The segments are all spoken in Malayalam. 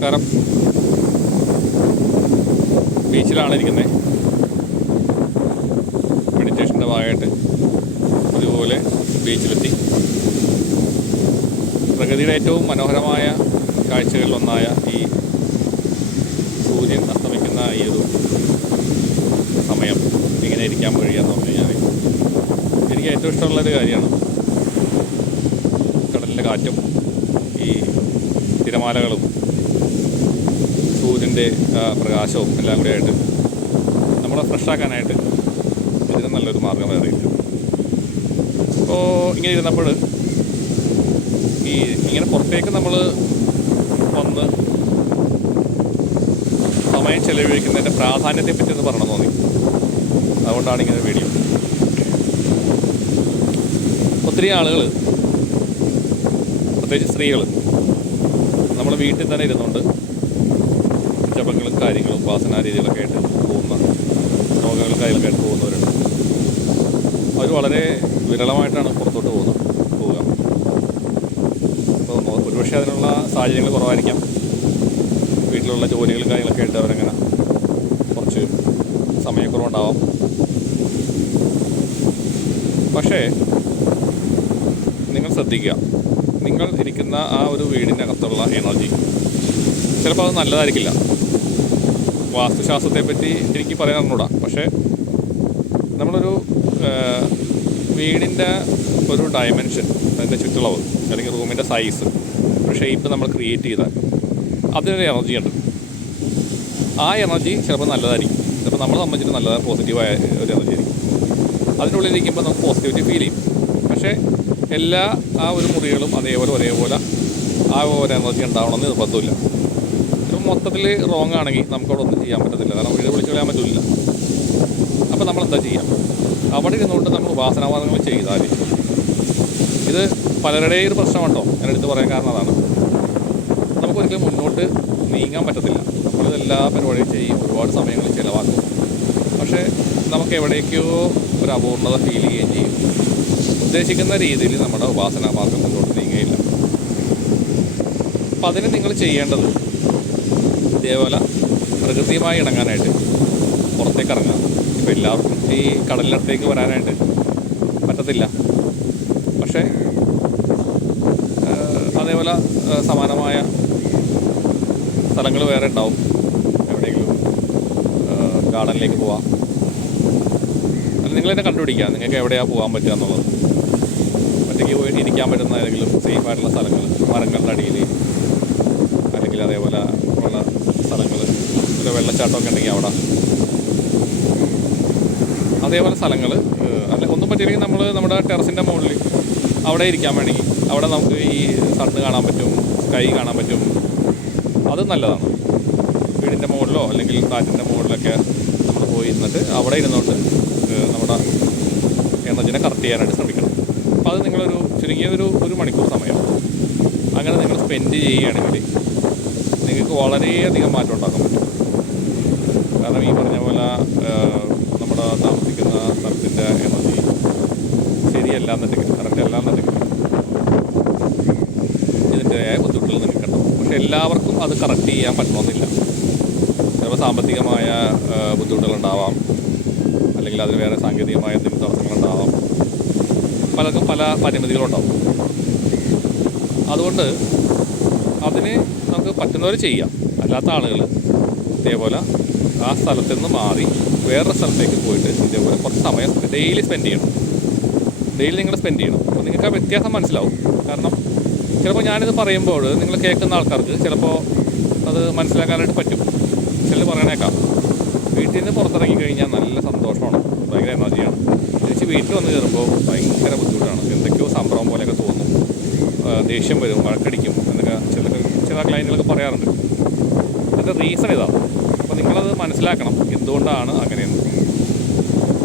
നമസ്കാരം. ബീച്ചിലാണ് ഇരിക്കുന്നത് മെഡിറ്റേഷന്റെ ഭാഗമായിട്ട് അതുപോലെ ബീച്ചിലെത്തി. പ്രകൃതിയുടെ ഏറ്റവും മനോഹരമായ കാഴ്ചകളിലൊന്നായ ഈ സൂര്യൻ അസ്തമിക്കുന്ന ഈ ഒരു സമയം ഇങ്ങനെ ഇരിക്കാൻ കഴിയാന്ന് പറഞ്ഞു കഴിഞ്ഞാൽ എനിക്ക് ഏറ്റവും ഇഷ്ടമുള്ളൊരു കാര്യമാണ്. കടലിന്റെ കാറ്റും ഈ തിരമാലകളും സൂര്യന്റെ പ്രകാശവും എല്ലാം കൂടി ആയിട്ട് നമ്മളെ ഫ്രഷാക്കാനായിട്ട് ഇതിന് നല്ലൊരു മാർഗം വേറെ ഇല്ല അപ്പോൾ ഇങ്ങനെ ഇരുന്നപ്പോൾ ഈ ഇങ്ങനെ പുറത്തേക്ക് നമ്മൾ വന്ന് സമയം ചെലവഴിക്കുന്നതിന്റെ പ്രാധാന്യത്തെ പറ്റി ഒന്ന് പറഞ്ഞു തോന്നി. അതുകൊണ്ടാണ് ഇങ്ങനെ വീഡിയോ ഒത്തിരി ആളുകൾ പ്രത്യേകിച്ച് സ്ത്രീകൾ നമ്മൾ വീട്ടിൽ തന്നെ ഇരുന്നുകൊണ്ട് ജപങ്ങളും കാര്യങ്ങളും ഉപാസനാ രീതികളൊക്കെ ആയിട്ട് പോകുന്ന യോഗകളും കാര്യങ്ങളൊക്കെ ആയിട്ട് പോകുന്നവരുണ്ട്. അവർ വളരെ വിരളമായിട്ടാണ് പുറത്തോട്ട് പോകുന്നത് പോവുക. അപ്പോൾ ഒരുപക്ഷെ അതിനുള്ള സാഹചര്യങ്ങൾ കുറവായിരിക്കാം. വീട്ടിലുള്ള ജോലികളും കാര്യങ്ങളൊക്കെ ആയിട്ട് അവരങ്ങനെ കുറച്ച് സമയക്കുറവുണ്ടാവാം. പക്ഷേ നിങ്ങൾ ശ്രദ്ധിക്കുക. നിങ്ങൾ ഇരിക്കുന്ന ആ ഒരു വീടിനകത്തുള്ള എനർജി ചിലപ്പോൾ അത് നല്ലതായിരിക്കില്ല. വാസ്തുശാസ്ത്രത്തെ പറ്റി എനിക്ക് പറയാൻ അറിഞ്ഞൂടാ പക്ഷേ നമ്മളൊരു വീടിന്റെ ഒരു ഡയമെൻഷൻ അതിന്റെ ചുറ്റളവ് അല്ലെങ്കിൽ റൂമിന്റെ സൈസ് ഒരു ഷേപ്പ് നമ്മൾ ക്രിയേറ്റ് ചെയ്താൽ അതിനൊരു എനർജി ഉണ്ട്. ആ എനർജി ചിലപ്പോൾ നല്ലതായിരിക്കും. ചിലപ്പോൾ നമ്മളെ സംബന്ധിച്ചിട്ട് നല്ലതാണ് പോസിറ്റീവായ ഒരു എനർജി ആയിരിക്കും. അതിനുള്ളിൽ ഇരിക്കുമ്പോൾ നമുക്ക് പോസിറ്റിവിറ്റി ഫീൽ ചെയ്യും. പക്ഷേ എല്ലാ ആ ഒരു മുറികളും അതേപോലെ ഒരേപോലെ ആ ഒരു എനർജി ഉണ്ടാവണമെന്ന് നിർബന്ധമില്ല. ഇപ്പം മൊത്തത്തിൽ റോങ് ആണെങ്കിൽ നമുക്കവിടെ ഒന്നും ചെയ്യാൻ പറ്റത്തില്ല. കാരണം വീട് വിളിച്ചു കളയാൻ പറ്റില്ല അപ്പോൾ നമ്മൾ എന്താ ചെയ്യാം? അവിടെ ഇരുന്നുകൊണ്ട് നമ്മൾ ഉപാസനാവാദങ്ങൾ ചെയ്താൽ ഇത് പലരുടെയും ഒരു പ്രശ്നമുണ്ടോ? ഞാൻ എടുത്ത് പറയാൻ കാരണം അതാണ്. നമുക്കൊരിക്കലും മുന്നോട്ട് നീങ്ങാൻ പറ്റത്തില്ല. നമ്മളിത് എല്ലാ പരിപാടിയും ചെയ്യും. ഒരുപാട് സമയങ്ങൾ ചിലവാക്കും. പക്ഷേ നമുക്ക് എവിടേക്കോ ഒരു അപൂർണത ഫീൽ ചെയ്യുകയും ചെയ്യും. ഉദ്ദേശിക്കുന്ന രീതിയിൽ നമ്മുടെ ഉപാസനാ മാർഗം മുന്നോട്ട് നീങ്ങുകയില്ല. അപ്പം അതിന് നിങ്ങൾ ചെയ്യേണ്ടത് ഇതേപോലെ പ്രകൃതിയുമായി ഇണങ്ങാനായിട്ട് പുറത്തേക്ക് ഇറങ്ങാം ഇപ്പം എല്ലാവർക്കും ഈ കടലിനടുത്തേക്ക് വരാനായിട്ട് പറ്റത്തില്ല. പക്ഷേ അതേപോലെ സമാനമായ സ്ഥലങ്ങൾ വേറെ ഉണ്ടാവും. എവിടെയെങ്കിലും ഗാർഡനിലേക്ക് പോവാം. അല്ല നിങ്ങൾ തന്നെ കണ്ടുപിടിക്കുക. നിങ്ങൾക്ക് എവിടെയാണ് പോകാൻ പറ്റുക എന്നുള്ളത്. ഒറ്റയ്ക്ക് പോയിട്ട് ഇരിക്കാൻ പറ്റുന്ന ഏതെങ്കിലും സേഫായിട്ടുള്ള സ്ഥലങ്ങൾ മരങ്ങളുടെ അടിയിൽ അല്ലെങ്കിൽ അതേപോലെ ഒരു വെള്ളച്ചാട്ടമൊക്കെ ഉണ്ടെങ്കിൽ അവിടെ. അതേപോലെ സ്ഥലങ്ങൾ അല്ല ഒന്നും പറ്റിയില്ലെങ്കിൽ നമ്മൾ നമ്മുടെ ടെറസിന്റെ മുകളിൽ അവിടെ ഇരിക്കാൻ വേണമെങ്കിൽ. അവിടെ നമുക്ക് ഈ സണ്ണ് കാണാൻ പറ്റും സ്കൈ കാണാൻ പറ്റും. അത് നല്ലതാണ്. വീടിന്റെ മുകളിലോ അല്ലെങ്കിൽ കാറ്റിന്റെ മുകളിലൊക്കെ നമ്മൾ പോയി ഇരുന്നിട്ട് അവിടെ ഇരുന്നുകൊണ്ട് നമ്മുടെ എനർജിനെ കറക്റ്റ് ചെയ്യാനായിട്ട് ശ്രമിക്കണം. അപ്പോൾ അത് നിങ്ങളൊരു ചുരുങ്ങിയതൊരു ഒരു മണിക്കൂർ സമയം. അങ്ങനെ നിങ്ങൾ സ്പെൻഡ് ചെയ്യുകയാണെങ്കിൽ നിങ്ങൾക്ക് വളരെയധികം മാറ്റം ഉണ്ടാക്കാൻ പറ്റും. കാരണം ഈ പറഞ്ഞ പോലെ നമ്മുടെ താമസിക്കുന്ന സ്ഥലത്തിന്റെ എനർജി ശരിയല്ല എന്നുണ്ടെങ്കിൽ കറക്റ്റ് അല്ല എന്നുണ്ടെങ്കിൽ ഇതിന്റെതായ ബുദ്ധിമുട്ടുകൾ നിങ്ങൾക്ക് ഉണ്ടാവും. പക്ഷെ എല്ലാവർക്കും അത് കറക്റ്റ് ചെയ്യാൻ പറ്റണമെന്നില്ല. ചിലപ്പോൾ സാമ്പത്തികമായ ബുദ്ധിമുട്ടുകളുണ്ടാവാം അല്ലെങ്കിൽ അതിന് വേറെ സാങ്കേതികമായ എന്തെങ്കിലും തടസ്സങ്ങളുണ്ടാവാം പലർക്കും പല പരിമിതികളുണ്ടാവും അതുകൊണ്ട് അതിന് നമുക്ക് പറ്റുന്നവർ ചെയ്യാം. അല്ലാത്ത ആളുകൾ ഇതേപോലെ ആ സ്ഥലത്തു നിന്ന് മാറി വേറൊരു സ്ഥലത്തേക്ക് പോയിട്ട് ഇതേപോലെ കുറച്ച് സമയം ഡെയിലി സ്പെൻഡ് ചെയ്യണം. ഡെയിലി നിങ്ങൾ സ്പെൻഡ് ചെയ്യണം. അപ്പോൾ നിങ്ങൾക്ക് ആ വ്യത്യാസം മനസ്സിലാവും. കാരണം ചിലപ്പോൾ ഞാനിത് പറയുമ്പോൾ നിങ്ങൾ കേൾക്കുന്ന ആൾക്കാർക്ക് ചിലപ്പോൾ അത് മനസ്സിലാക്കാനായിട്ട് പറ്റും. ചിലർ പറയണേക്കാം. വീട്ടിൽ നിന്ന് പുറത്തിറങ്ങി കഴിഞ്ഞാൽ നല്ല സന്തോഷമാണ്. ഭയങ്കര എനർജിയാണ് തിരിച്ച് വീട്ടിൽ വന്ന് കയറുമ്പോൾ ഭയങ്കര ബുദ്ധിമുട്ടാണ്. എന്തൊക്കെയോ സംഭവം പോലെയൊക്കെ തോന്നും. ദേഷ്യം വരും വഴക്കടിക്കും എന്നൊക്കെ ചില ചില ക്ലയന്റുകളൊക്കെ പറയാറുണ്ട്. അതിന്റെ റീസൺ ഇതാണ് അപ്പോൾ നിങ്ങളത് മനസ്സിലാക്കണം. എന്തുകൊണ്ടാണ് അങ്ങനെയെന്ന്.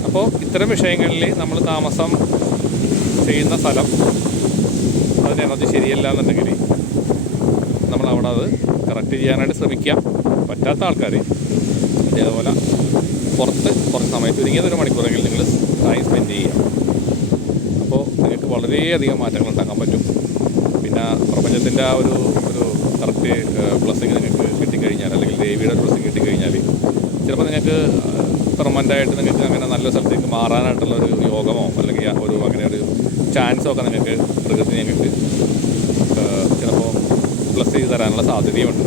അപ്പോൾ ഇത്തരം വിഷയങ്ങളിൽ നമ്മൾ താമസം ചെയ്യുന്ന സ്ഥലം അതിന് എനർജി ശരിയല്ല എന്നുണ്ടെങ്കിൽ നമ്മൾ അവിടെ അത് കറക്റ്റ് ചെയ്യാനായിട്ട് ശ്രമിക്കാം. പറ്റാത്ത ആൾക്കാർ ഇതേപോലെ പുറത്ത് കുറച്ച് സമയത്ത് ഒരുങ്ങിയത് ഒരു മണിക്കൂറെങ്കിലും നിങ്ങൾ ടൈം സ്പെൻഡ് ചെയ്യുക അപ്പോൾ നിങ്ങൾക്ക് വളരെയധികം മാറ്റങ്ങൾ ഉണ്ടാക്കാൻ പറ്റും. പിന്നെ പ്രപഞ്ചത്തിന്റെ ആ ഒരു ഒരു കറക്റ്റ് ബ്ലസ്സിങ് നിങ്ങൾക്ക് കിട്ടിക്കഴിഞ്ഞാൽ അല്ലെങ്കിൽ ദേവിയുടെ ഡ്രസ്സിങ് കിട്ടിക്കഴിഞ്ഞാൽ ചിലപ്പോൾ നിങ്ങൾക്ക് പെർമനന്റായിട്ട് നിങ്ങൾക്ക് അങ്ങനെ നല്ല സ്ഥലത്തേക്ക് മാറാനായിട്ടുള്ള ഒരു യോഗമോ അല്ലെങ്കിൽ ഒരു അങ്ങനെ ഒരു ചാൻസോ ഒക്കെ നിങ്ങൾക്ക് പ്രകൃതി നിങ്ങൾക്ക് ചിലപ്പോൾ പ്ലസ് ചെയ്ത് തരാനുള്ള സാധ്യതയുമുണ്ട്.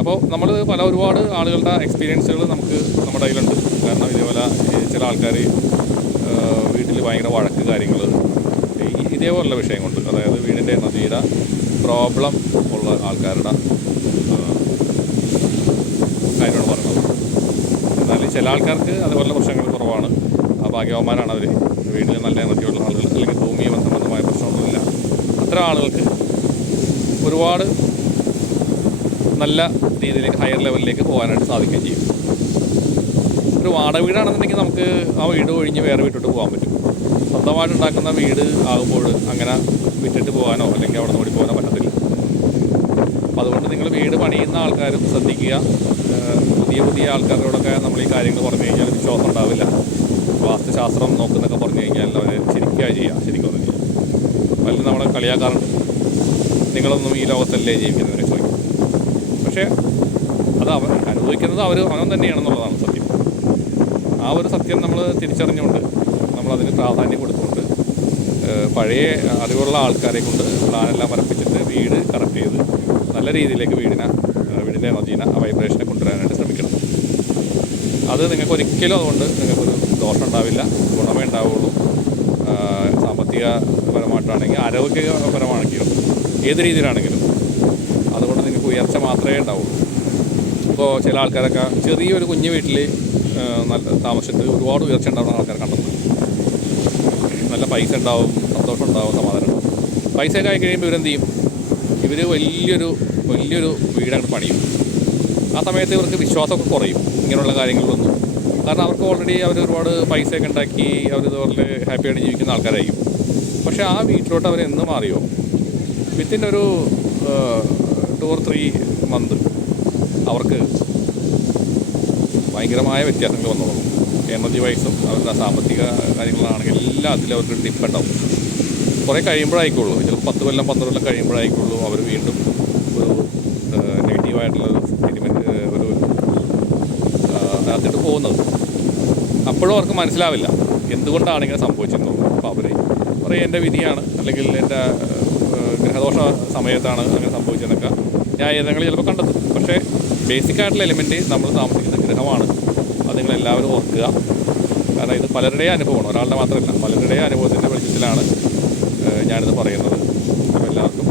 അപ്പോൾ നമ്മൾ പല ഒരുപാട് ആളുകളുടെ എക്സ്പീരിയൻസുകൾ നമുക്ക് നമ്മുടെ കയ്യിലുണ്ട്. കാരണം ഇതേപോലെ ചില ആൾക്കാർ വീട്ടിൽ ഭയങ്കര വഴക്ക് കാര്യങ്ങൾ ഇതേപോലുള്ള വിഷയം കൊണ്ട് അതായത് വീടിന്റെ എനർജിയുടെ പ്രോബ്ലം ഉള്ള ആൾക്കാരുടെ കാര്യമാണ് പറയുന്നത് എന്നാൽ ചില ആൾക്കാർക്ക് അതുപോലുള്ള പ്രശ്നങ്ങൾ കുറവാണ്. ഭാഗ്യവന്മാരാണ് അവർ വീട്ടിൽ നല്ല എനർജിയുള്ള ആളുകൾ അല്ലെങ്കിൽ ഭൂമി സംബന്ധമായ പ്രശ്നമൊന്നുമില്ല അത്തരം ആളുകൾക്ക് ഒരുപാട് നല്ല രീതിയിലേക്ക് ഹയർ ലെവലിലേക്ക് പോകാനായിട്ട് സാധിക്കുകയും ചെയ്യും. ഒരു വാടക വീടാണെന്നുണ്ടെങ്കിൽ നമുക്ക് ആ വീട് ഒഴിഞ്ഞ് വേറെ വീട്ടിലോട്ട് പോകാൻ പറ്റും. സ്വന്തമായിട്ട് ഉണ്ടാക്കുന്ന വീട് ആകുമ്പോൾ അങ്ങനെ വിറ്റിട്ട് പോകാനോ അല്ലെങ്കിൽ അവിടെ നിന്ന് ഓടി പോകാനോ പറ്റത്തില്ല. അപ്പോൾ അതുകൊണ്ട് നിങ്ങൾ വീട് പണിയുന്ന ആൾക്കാരും ശ്രദ്ധിക്കുക. പുതിയ പുതിയ ആൾക്കാരോടൊക്കെ നമ്മൾ ഈ കാര്യങ്ങൾ പറഞ്ഞു കഴിഞ്ഞാൽ വിശ്വാസം ഉണ്ടാവില്ല. വാസ്തുശാസ്ത്രം നോക്കുന്നൊക്കെ പറഞ്ഞു കഴിഞ്ഞാൽ അവർ ശരിക്കാ ചെയ്യുക ശരിക്കൊന്നും ചെയ്യുക. പലരും നമ്മളെ കളിയാക്കാറുണ്ട്. നിങ്ങളൊന്നും ഈ ലോകത്തല്ലേ ജീവിക്കുന്നവരെ ചോദിക്കും. പക്ഷേ അത് അവൻ അനുഭവിക്കുന്നത് അവർ അവൻ തന്നെയാണെന്നുള്ളതാണ് സത്യം. ആ ഒരു സത്യം നമ്മൾ തിരിച്ചറിഞ്ഞുകൊണ്ട് നമ്മളതിന് പ്രാധാന്യം കൊടുത്തുകൊണ്ട് പഴയ അറിവുള്ള ആൾക്കാരെ കൊണ്ട് പ്ലാനെല്ലാം വരപ്പിച്ചിട്ട് വീട് കറക്റ്റ് ചെയ്ത് നല്ല രീതിയിലേക്ക് വീടിനെ വീടിന്റെ എനർജീനെ ആ വൈബ്രേഷനെ കൊണ്ടുവരാനായിട്ട് ശ്രമിക്കണം. അത് നിങ്ങൾക്ക് ഒരിക്കലും അതുകൊണ്ട് നിങ്ങൾക്കൊരു ദോഷം ഉണ്ടാവില്ല ഗുണമേ ഉണ്ടാവുള്ളൂ. സാമ്പത്തികപരമായിട്ടാണെങ്കിൽ ആരോഗ്യപരമാണെങ്കിലും ഏത് രീതിയിലാണെങ്കിലും അതുകൊണ്ട് നിങ്ങൾക്ക് ഉയർച്ച മാത്രമേ ഉണ്ടാവുള്ളൂ. ഇപ്പോൾ ചില ആൾക്കാരൊക്കെ ചെറിയൊരു കുഞ്ഞു വീട്ടിൽ നല്ല താമസിച്ചിട്ട് ഒരുപാട് ഉയർച്ച ഉണ്ടാവുന്ന ആൾക്കാർ കണ്ടത് നല്ല പൈസ ഉണ്ടാവും സന്തോഷം ഉണ്ടാവും സമാധാനം പൈസ ഒക്കെ ആയി കഴിയുമ്പോൾ ഇവരെന്ത് ചെയ്യും? ഇവർ വലിയൊരു വലിയൊരു വീടങ്ങോട്ട് പണിയും. ആ സമയത്ത് ഇവർക്ക് വിശ്വാസമൊക്കെ കുറയും ഇങ്ങനെയുള്ള കാര്യങ്ങളിലൊന്നും. കാരണം അവർക്ക് ഓൾറെഡി അവർ ഒരുപാട് പൈസയൊക്കെ ഉണ്ടാക്കി അവർ ഇതുപോലെ ഹാപ്പിയായിട്ട് ജീവിക്കുന്ന ആൾക്കാരായിരിക്കും. പക്ഷേ ആ വീട്ടിലോട്ട് അവർ എന്ന് മാറിയോ? വിത്തിൻ ഒരു ടു ഓർ ത്രീ മന്ത് അവർക്ക് ഭയങ്കരമായ വ്യത്യാസങ്ങൾ വന്നു എനർജി വൈസും അവരുടെ സാമ്പത്തിക കാര്യങ്ങളാണെങ്കിൽ എല്ലാത്തിലും അവർക്ക് ഡിപ്പെൻഡ് ആവും കുറേ കഴിയുമ്പോഴായിക്കോളൂ. ചിലപ്പോൾ പത്ത് കൊല്ലം പന്ത്രണ്ട് കൊല്ലം കഴിയുമ്പോഴായിക്കോളൂ. അവർ വീണ്ടും ഒരു നെഗറ്റീവായിട്ടുള്ള ഒരു സെറ്റിമെന്റ് ഒരു അതിനകത്തിട്ട് പോകുന്നത്. അപ്പോഴും അവർക്ക് മനസ്സിലാവില്ല. എന്തുകൊണ്ടാണ് ഇങ്ങനെ സംഭവിച്ചിരുന്നത് അപ്പോൾ അവർ പറയും എന്റെ വിധിയാണ്. അല്ലെങ്കിൽ എന്റെ ഗ്രഹദോഷ സമയത്താണ് അങ്ങനെ സംഭവിച്ചതെന്നൊക്കെ ന്യായീകരണങ്ങൾ ചിലപ്പോൾ കണ്ടെത്തും. പക്ഷേ ബേസിക് ആയിട്ടുള്ള എലിമെന്റ് നമ്മൾ താമസിക്കുന്ന ഗ്രഹമാണ് അത് നിങ്ങൾ എല്ലാവരും ഓർക്കുക. കാരണം ഇത് പലരുടെയും അനുഭവമാണ്. ഒരാളുടെ മാത്രമല്ല പലരുടെയും അനുഭവത്തിന്റെ വെളിച്ചത്തിലാണ് ഞാനിത് പറയുന്നത്. അപ്പോൾ എല്ലാവർക്കും